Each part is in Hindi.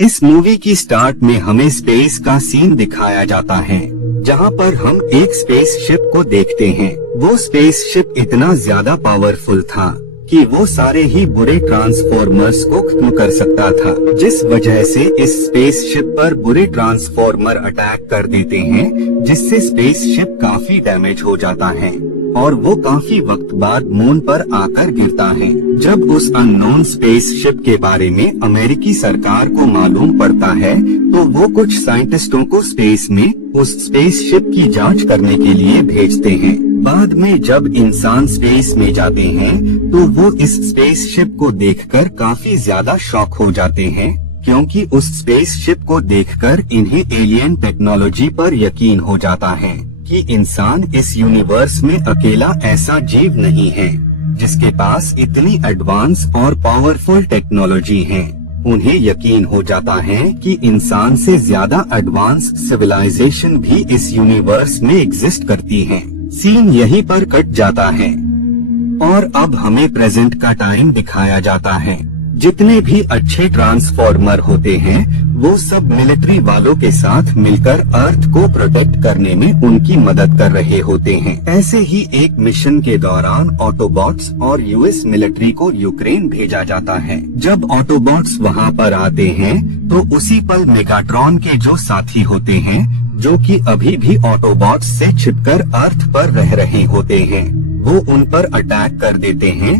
इस मूवी की स्टार्ट में हमें स्पेस का सीन दिखाया जाता है, जहां पर हम एक स्पेसशिप को देखते हैं। वो स्पेसशिप इतना ज्यादा पावरफुल था कि वो सारे ही बुरे ट्रांसफॉर्मर्स को खत्म कर सकता था, जिस वजह से इस स्पेसशिप पर बुरे ट्रांसफॉर्मर अटैक कर देते हैं, जिससे स्पेसशिप काफी डैमेज हो जाता है और वो काफी वक्त बाद मून पर आकर गिरता है। जब उस अननोन स्पेसशिप के बारे में अमेरिकी सरकार को मालूम पड़ता है, तो वो कुछ साइंटिस्टों को स्पेस में उस स्पेसशिप की जांच करने के लिए भेजते हैं। बाद में जब इंसान स्पेस में जाते हैं, तो वो इस स्पेसशिप को देखकर काफी ज्यादा शॉक हो जाते हैं, क्योंकि उस स्पेसशिप को देखकर इन्हें एलियन टेक्नोलॉजी पर यकीन हो जाता है कि इंसान इस यूनिवर्स में अकेला ऐसा जीव नहीं है जिसके पास इतनी एडवांस और पावरफुल टेक्नोलॉजी है। उन्हें यकीन हो जाता है कि इंसान से ज्यादा एडवांस सिविलाइजेशन भी इस यूनिवर्स में एग्जिस्ट करती है। सीन यहीं पर कट जाता है और अब हमें प्रेजेंट का टाइम दिखाया जाता है। जितने भी अच्छे ट्रांसफॉर्मर होते हैं, वो सब मिलिट्री वालों के साथ मिलकर अर्थ को प्रोटेक्ट करने में उनकी मदद कर रहे होते हैं। ऐसे ही एक मिशन के दौरान ऑटोबॉट्स और यूएस मिलिट्री को यूक्रेन भेजा जाता है। जब ऑटोबॉट्स वहां पर आते हैं, तो उसी पल मेगाट्रॉन के जो साथी होते हैं, जो कि अभी भी ऑटोबॉट्स से छिपकर अर्थ पर रह रहे होते हैं, वो उन पर अटैक कर देते हैं,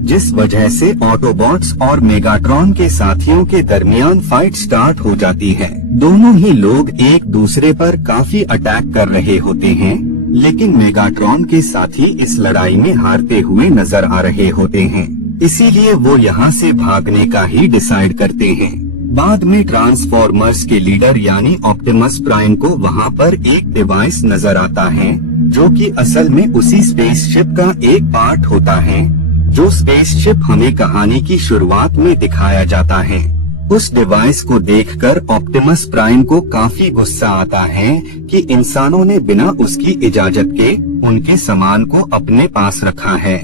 जिस वजह से ऑटोबॉट्स और मेगाट्रॉन के साथियों के दरमियान फाइट स्टार्ट हो जाती है। दोनों ही लोग एक दूसरे पर काफी अटैक कर रहे होते हैं, लेकिन मेगाट्रॉन के साथी इस लड़ाई में हारते हुए नजर आ रहे होते हैं, इसीलिए वो यहाँ से भागने का ही डिसाइड करते हैं। बाद में ट्रांसफॉर्मर्स के लीडर यानी ऑप्टिमस प्राइम को वहाँ पर एक डिवाइस नजर आता है, जो कि असल में उसी स्पेसशिप का एक पार्ट होता है, जो स्पेसशिप हमें कहानी की शुरुआत में दिखाया जाता है। उस डिवाइस को देखकर ऑप्टिमस प्राइम को काफी गुस्सा आता है कि इंसानों ने बिना उसकी इजाजत के उनके सामान को अपने पास रखा है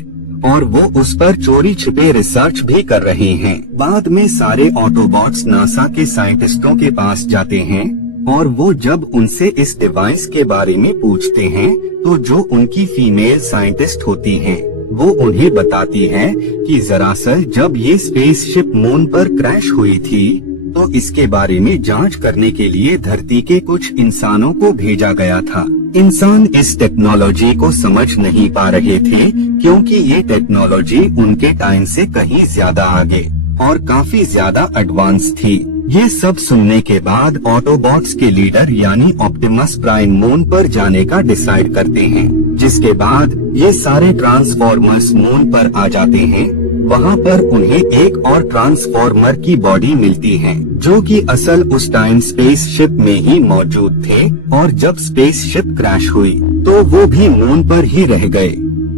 और वो उस पर चोरी छिपे रिसर्च भी कर रहे हैं। बाद में सारे ऑटोबॉट्स नासा के साइंटिस्टों के पास जाते हैं और वो जब उनसे इस डिवाइस के बारे में पूछते हैं, तो जो उनकी फीमेल साइंटिस्ट होती हैं, वो उन्हें बताती है कि दरअसल जब ये स्पेसशिप मून पर क्रैश हुई थी, तो इसके बारे में जांच करने के लिए धरती के कुछ इंसानों को भेजा गया था। इंसान इस टेक्नोलॉजी को समझ नहीं पा रहे थे, क्योंकि ये टेक्नोलॉजी उनके टाइम से कहीं ज्यादा आगे और काफी ज्यादा एडवांस थी। ये सब सुनने के बाद ऑटोबॉट्स के लीडर यानी ऑप्टिमस प्राइम मून पर जाने का डिसाइड करते हैं, जिसके बाद ये सारे ट्रांसफॉर्मर्स मून पर आ जाते हैं। वहाँ पर उन्हें एक और ट्रांसफॉर्मर की बॉडी मिलती है, जो कि असल उस टाइम स्पेसशिप में ही मौजूद थे, और जब स्पेसशिप क्रैश हुई तो वो भी मून पर ही रह गए।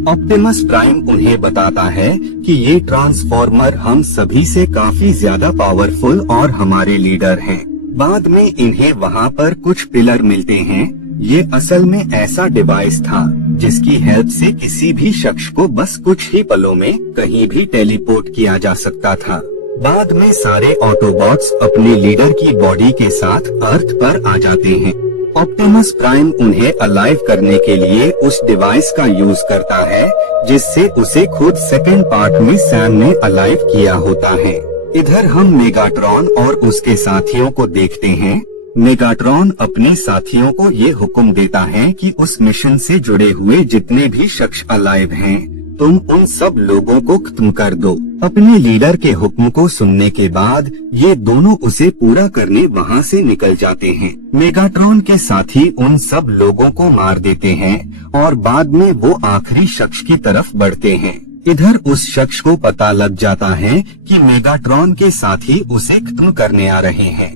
ऑप्टिमस प्राइम उन्हें बताता है कि ये ट्रांसफॉर्मर हम सभी से काफी ज्यादा पावरफुल और हमारे लीडर हैं। बाद में इन्हें वहाँ पर कुछ पिलर मिलते हैं। ये असल में ऐसा डिवाइस था जिसकी हेल्प से किसी भी शख्स को बस कुछ ही पलों में कहीं भी टेलीपोर्ट किया जा सकता था। बाद में सारे ऑटोबॉट्स अपने लीडर की बॉडी के साथ अर्थ पर आ जाते हैं। ऑप्टिमस प्राइम उन्हें अलाइव करने के लिए उस डिवाइस का यूज करता है, जिससे उसे खुद सेकंड पार्ट में सैम ने अलाइव किया होता है। इधर हम मेगाट्रॉन और उसके साथियों को देखते हैं। मेगाट्रॉन अपने साथियों को ये हुक्म देता है कि उस मिशन से जुड़े हुए जितने भी शख्स अलाइव हैं, तुम उन सब लोगों को खत्म कर दो। अपने लीडर के हुक्म को सुनने के बाद ये दोनों उसे पूरा करने वहाँ से निकल जाते हैं। मेगाट्रॉन के साथी उन सब लोगों को मार देते हैं और बाद में वो आखिरी शख्स की तरफ बढ़ते हैं। इधर उस शख्स को पता लग जाता है कि मेगाट्रॉन के साथी उसे खत्म करने आ रहे हैं,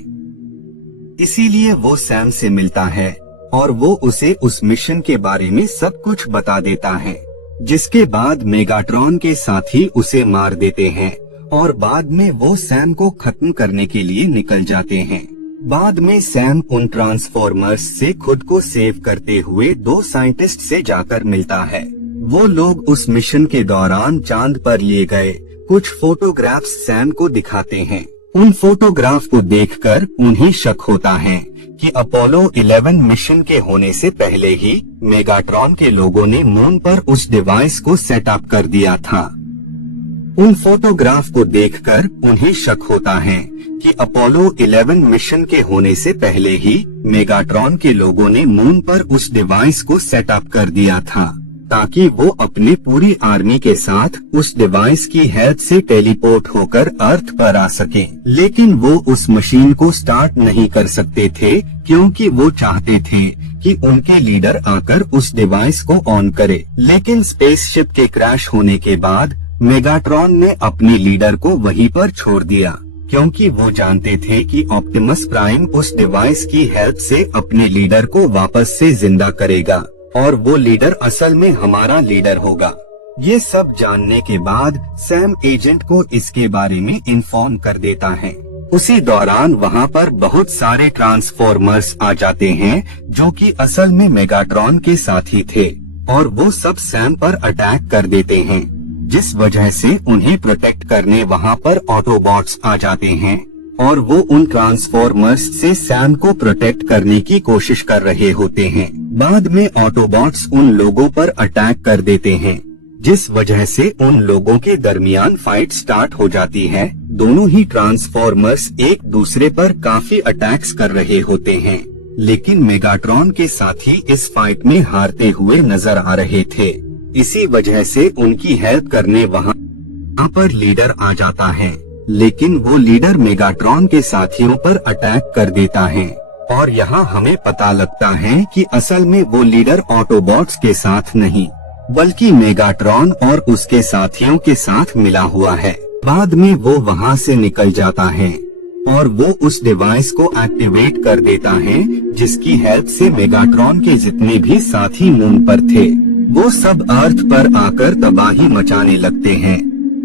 इसीलिए वो सैम से मिलता है और वो उसे उस मिशन के बारे में सब कुछ बता देता है, जिसके बाद मेगाट्रॉन के साथी उसे मार देते हैं और बाद में वो सैम को खत्म करने के लिए निकल जाते हैं। बाद में सैम उन ट्रांसफॉर्मर्स से खुद को सेव करते हुए दो साइंटिस्ट से जाकर मिलता है। वो लोग उस मिशन के दौरान चांद पर लिए गए कुछ फोटोग्राफ्स सैम को दिखाते हैं। उन फोटोग्राफ को देखकर उन्हें शक होता है कि अपोलो 11 मिशन के होने से पहले ही मेगाट्रॉन के लोगों ने मून पर उस डिवाइस को सेटअप कर दिया था। उन फोटोग्राफ को देखकर उन्हें शक होता है कि अपोलो 11 मिशन के होने से पहले ही मेगाट्रॉन के लोगों ने मून पर उस डिवाइस को सेटअप कर दिया था, ताकि वो अपनी पूरी आर्मी के साथ उस डिवाइस की हेल्प से टेलीपोर्ट होकर अर्थ पर आ सके। लेकिन वो उस मशीन को स्टार्ट नहीं कर सकते थे, क्योंकि वो चाहते थे कि उनके लीडर आकर उस डिवाइस को ऑन करे। लेकिन स्पेसशिप के क्रैश होने के बाद मेगाट्रॉन ने अपने लीडर को वहीं पर छोड़ दिया, क्योंकि वो जानते थे कि ऑप्टिमस प्राइम उस डिवाइस की हेल्प से अपने लीडर को वापस से जिंदा करेगा और वो लीडर असल में हमारा लीडर होगा। ये सब जानने के बाद सैम एजेंट को इसके बारे में इन्फॉर्म कर देता है। उसी दौरान वहाँ पर बहुत सारे ट्रांसफॉर्मर्स आ जाते हैं, जो कि असल में मेगाट्रॉन के साथी थे, और वो सब सैम पर अटैक कर देते हैं, जिस वजह से उन्हें प्रोटेक्ट करने वहाँ पर ऑटोबॉट्स आ जाते हैं और वो उन ट्रांसफॉर्मर्स से सैम को प्रोटेक्ट करने की कोशिश कर रहे होते हैं। बाद में ऑटोबॉट्स उन लोगों पर अटैक कर देते हैं, जिस वजह से उन लोगों के दरमियान फाइट स्टार्ट हो जाती है। दोनों ही ट्रांसफॉर्मर्स एक दूसरे पर काफी अटैक्स कर रहे होते हैं, लेकिन मेगाट्रॉन के साथी इस फाइट में हारते हुए नजर आ रहे थे। इसी वजह से उनकी हेल्प करने वहाँ पर लीडर आ जाता है, लेकिन वो लीडर मेगाट्रॉन के साथियों पर अटैक कर देता है और यहाँ हमें पता लगता है कि असल में वो लीडर ऑटोबॉट्स के साथ नहीं, बल्कि मेगाट्रॉन और उसके साथियों के साथ मिला हुआ है। बाद में वो वहाँ से निकल जाता है और वो उस डिवाइस को एक्टिवेट कर देता है, जिसकी हेल्प से मेगाट्रॉन के जितने भी साथी मून पर थे वो सब अर्थ पर आकर तबाही मचाने लगते हैं,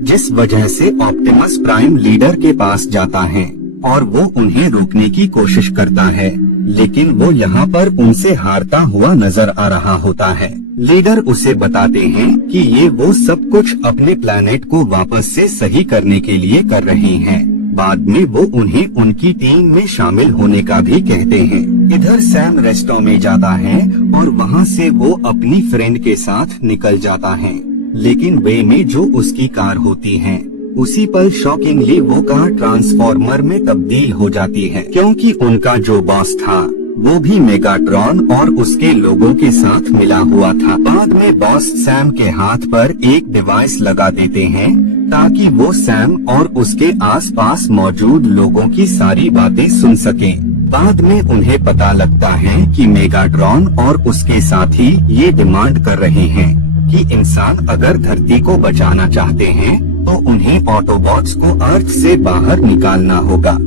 जिस वजह से ऑप्टिमस प्राइम लीडर के पास जाता है और वो उन्हें रोकने की कोशिश करता है, लेकिन वो यहाँ पर उनसे हारता हुआ नजर आ रहा होता है। लीडर उसे बताते हैं कि ये वो सब कुछ अपने प्लेनेट को वापस से सही करने के लिए कर रहे हैं। बाद में वो उन्हें उनकी टीम में शामिल होने का भी कहते हैं। इधर सैम रेस्टो में जाता है और वहाँ से वो अपनी फ्रेंड के साथ निकल जाता है, लेकिन वे में जो उसकी कार होती है उसी पर शॉकिंगली वो कार ट्रांसफॉर्मर में तब्दील हो जाती है, क्योंकि उनका जो बॉस था वो भी मेगाट्रॉन और उसके लोगों के साथ मिला हुआ था। बाद में बॉस सैम के हाथ पर एक डिवाइस लगा देते हैं ताकि वो सैम और उसके आसपास मौजूद लोगों की सारी बातें सुन सकें। बाद में उन्हें पता लगता है कि मेगाट्रॉन और उसके साथी ये डिमांड कर रहे हैं कि इंसान अगर धरती को बचाना चाहते हैं तो उन्हें ऑटोबॉट्स को अर्थ से बाहर निकालना होगा।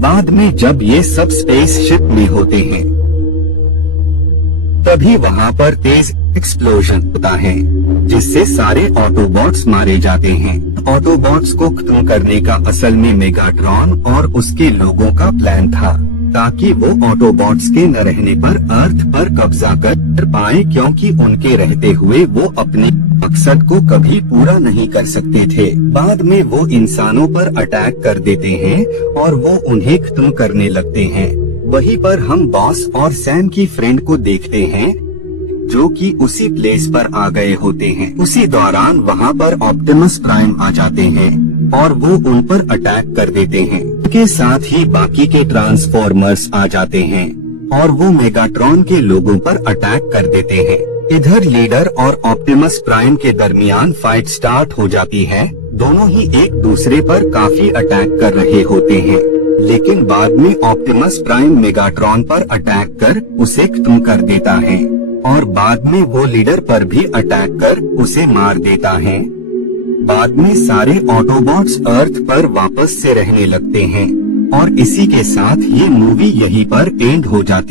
बाद में जब ये सब स्पेसशिप में होते हैं तभी वहाँ पर तेज एक्सप्लोजन होता है, जिससे सारे ऑटोबॉट्स मारे जाते हैं। ऑटोबॉट्स को खत्म करने का असल में मेगाट्रॉन और उसके लोगों का प्लान था, ताकि वो ऑटोबॉट्स के न रहने पर अर्थ पर कब्जा कर पाए, क्योंकि उनके रहते हुए वो अपने मकसद को कभी पूरा नहीं कर सकते थे। बाद में वो इंसानों पर अटैक कर देते हैं और वो उन्हें खत्म करने लगते हैं। वहीं पर हम बॉस और सैम की फ्रेंड को देखते हैं, जो कि उसी प्लेस पर आ गए होते हैं। उसी दौरान वहाँ पर ऑप्टिमस प्राइम आ जाते हैं और वो उन पर अटैक कर देते हैं। उनके साथ ही बाकी के ट्रांसफॉर्मर्स आ जाते हैं और वो मेगाट्रॉन के लोगों पर अटैक कर देते हैं। इधर लीडर और ऑप्टिमस प्राइम के दरमियान फाइट स्टार्ट हो जाती है। दोनों ही एक दूसरे पर काफी अटैक कर रहे होते हैं, लेकिन बाद में ऑप्टिमस प्राइम मेगाट्रॉन पर अटैक कर उसे खत्म कर देता है और बाद में वो लीडर पर भी अटैक कर उसे मार देता है। बाद में सारे ऑटोबॉट्स अर्थ पर वापस से रहने लगते हैं और इसी के साथ ये मूवी यहीं पर एंड हो जाती है।